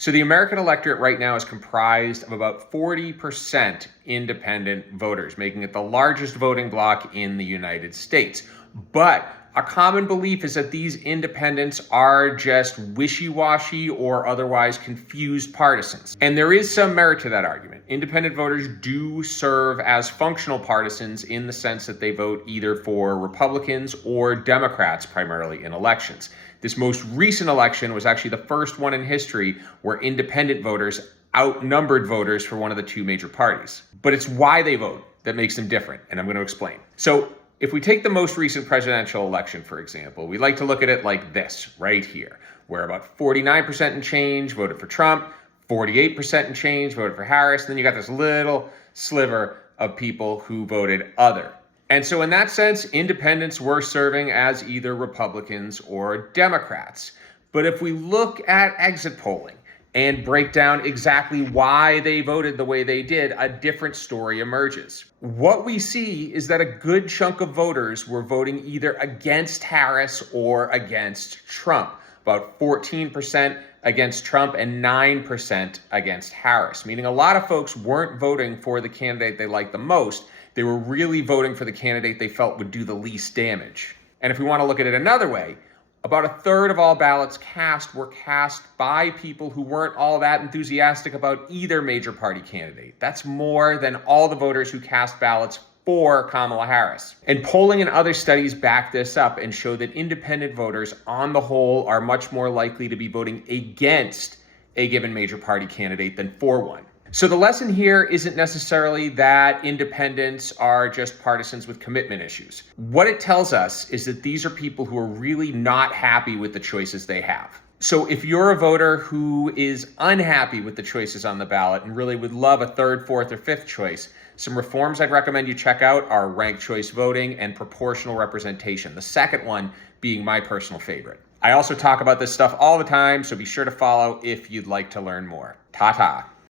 So the American electorate right now is comprised of about 40% independent voters, making it the largest voting bloc in the United States. But a common belief is that these independents are just wishy-washy or otherwise confused partisans. And there is some merit to that argument. Independent voters do serve as functional partisans in the sense that they vote either for Republicans or Democrats primarily in elections. This most recent election was actually the first one in history where independent voters outnumbered voters for one of the two major parties. But it's why they vote that makes them different, and I'm going to explain. So if we take the most recent presidential election, for example, we like to look at it like this right here, where about 49% and change voted for Trump, 48% and change voted for Harris, and then you got this little sliver of people who voted other. And so in that sense, independents were serving as either Republicans or Democrats. But if we look at exit polling and break down exactly why they voted the way they did, a different story emerges. What we see is that a good chunk of voters were voting either against Harris or against Trump. About 14% against Trump and 9% against Harris, meaning a lot of folks weren't voting for the candidate they liked the most. They were really voting for the candidate they felt would do the least damage. And if we want to look at it another way, about a third of all ballots cast were cast by people who weren't all that enthusiastic about either major party candidate. That's more than all the voters who cast ballots for Kamala Harris. And polling and other studies back this up and show that independent voters on the whole are much more likely to be voting against a given major party candidate than for one. So the lesson here isn't necessarily that independents are just partisans with commitment issues. What it tells us is that these are people who are really not happy with the choices they have. So if you're a voter who is unhappy with the choices on the ballot and really would love a third, fourth, or fifth choice, some reforms I'd recommend you check out are ranked choice voting and proportional representation, the second one being my personal favorite. I also talk about this stuff all the time, so be sure to follow if you'd like to learn more. Ta-ta.